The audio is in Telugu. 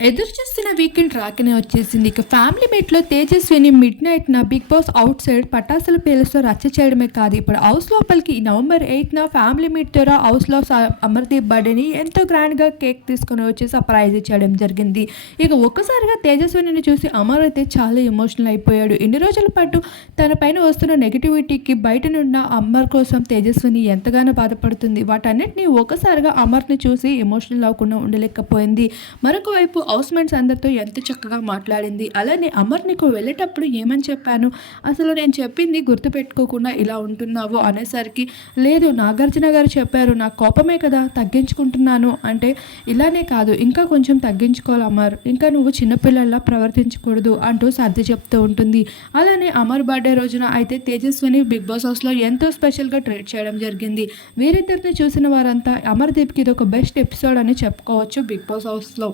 ఎదురు చూస్తున్న వీకెండ్ రాకనే వచ్చేసింది. ఇక ఫ్యామిలీ మీట్‌లో తేజస్విని మిడ్‌నైట్‌న 'బిగ్ బాస్' ఔట్ సైడ్ పటాసులు పేలుస్తూ రచ్చ చేయడమే కాదు, ఇప్పుడు హౌస్ లోపలికి ఈ నవంబర్ 8న ఫ్యామిలీ మీట్ ద్వారా హౌస్‌లో అమర్దీప్ బర్త్‌డేని ఎంతో గ్రాండ్‌గా కేక్ తీసుకొని వచ్చి సర్ప్రైజ్ ఇచ్చేయడం జరిగింది. ఇక ఒక్కసారిగా తేజస్వినిని చూసి అమర్ అయితే చాలా ఎమోషనల్ అయిపోయాడు. ఇన్ని రోజుల పాటు తన పైన వస్తున్న నెగటివిటీకి బయట నున్న అమర్ కోసం తేజస్విని ఎంతగానో బాధపడుతుంది. వాటన్నిటిని ఒక్కసారిగా అమర్‌ని చూసి ఎమోషనల్ అవ్వకుండా ఉండలేకపోయింది. మరొక వైపు హౌస్‌మేట్స్ అందరితో ఎంత చక్కగా మాట్లాడింది. అలానే అమర్ నీకు వెళ్ళేటప్పుడు ఏమని చెప్పాను? అసలు నేను చెప్పింది గుర్తుపెట్టుకోకుండా ఇలా ఉంటున్నావు అనేసరికి, లేదు నాగార్జున గారు చెప్పారు, నాకు కోపమే కదా తగ్గించుకుంటున్నాను అంటే, ఇలానే కాదు ఇంకా కొంచెం తగ్గించుకోవాలి అమర్, ఇంకా నువ్వు చిన్నపిల్లల్లా ప్రవర్తించకూడదు అంటూ సర్ది చెప్తూ ఉంటుంది. అలానే అమర్ బర్త్డే రోజున అయితే తేజస్విని బిగ్ బాస్ హౌస్‌లో ఎంతో స్పెషల్‌గా ట్రీట్ చేయడం జరిగింది. వీరిద్దరిని చూసిన వారంతా అమర్దీప్‌కి ఇదొక బెస్ట్ ఎపిసోడ్ అని చెప్పుకోవచ్చు బిగ్ బాస్ హౌస్‌లో.